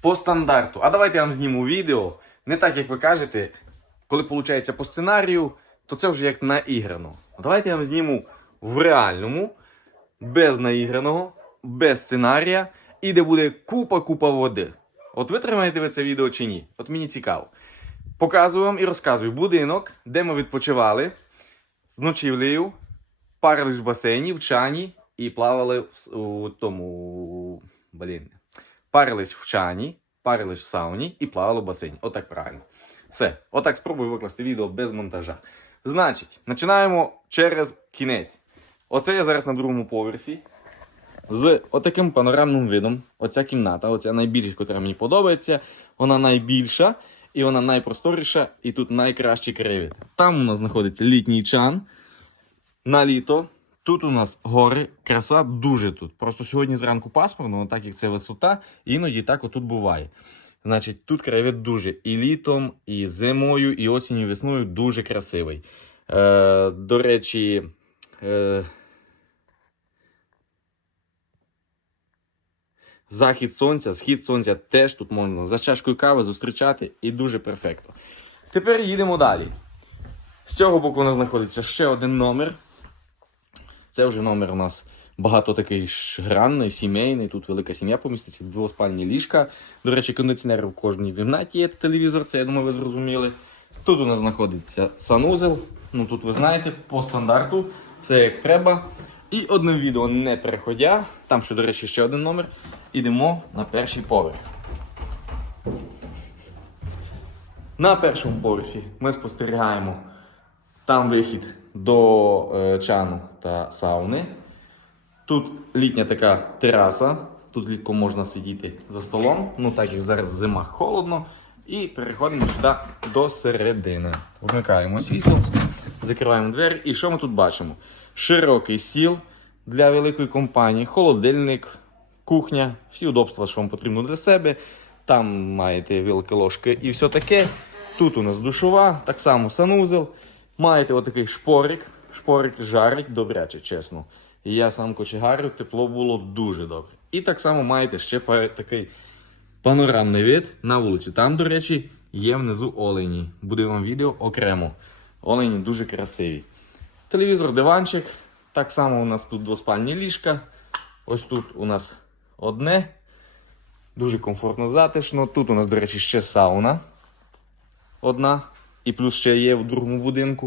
по стандарту. А давайте я вам зніму відео. Не так, як ви кажете, коли виходить по сценарію, то це вже як наіграно. Давайте я вам зніму в реальному, без наіграного, без сценарія, і де буде купа-купа води. От витримаєте ви це відео чи ні? От мені цікаво. Показую вам і розказую будинок, де ми відпочивали з ночівлею, парились в басейні, в чані і плавали в, у тому. Блін. Парились в чані, парились в сауні і плавали в басейні. Отак правильно. Все, отак спробую викласти відео без монтажа. Значить, починаємо через кінець. Оце я зараз на другому поверсі. З отаким панорамним видом. Оця кімната, оця найбільша, яка мені подобається. Вона найбільша і вона найпросторіша, і тут найкращий краєвид. Там у нас знаходиться літній чан на літо. Тут у нас гори, краса дуже тут. Просто сьогодні зранку пасмурно, так як це висота, іноді так отут буває. Значить, тут краєвид дуже і літом, і зимою, і осінню, і весною дуже красивий. Е, до речі, е, захід сонця, схід сонця теж тут можна за чашкою кави зустрічати і дуже перфектно. Тепер їдемо далі. З цього боку у нас знаходиться ще один номер. Це вже номер у нас багато такий гранний, сімейний. Тут велика сім'я поміститься, двоспальні ліжка. До речі, кондиціонер в кожній кімнаті є телевізор, це я думаю, ви зрозуміли. Тут у нас знаходиться санузел. Ну тут ви знаєте, по стандарту, все як треба. І одним відео не переходя, там ще, до речі, ще один номер. Ідемо на перший поверх. На першому поверсі ми спостерігаємо там вихід до е, чану та сауни. Тут літня така тераса. Тут літку можна сидіти за столом, ну так як зараз зима холодно. І переходимо сюди до середини. Вмикаємо світло, закриваємо двері. І що ми тут бачимо? Широкий стіл для великої компанії, холодильник, кухня, всі удобства, що вам потрібно для себе. Там маєте вилки, ложки і все таке. Тут у нас душова, так само санузел. Маєте отакий шпорик. Шпорик жарить добряче, чесно. І я сам кочегарю, тепло було дуже добре. І так само маєте ще такий панорамний вид на вулицю. Там, до речі, є внизу олені. Буде вам відео окремо. Олені дуже красиві. Телевізор, диванчик. Так само у нас тут двоспальні ліжка. Ось тут у нас одне. Дуже комфортно, затишно. Тут у нас, до речі, ще сауна. Одна. І плюс ще є в другому будинку.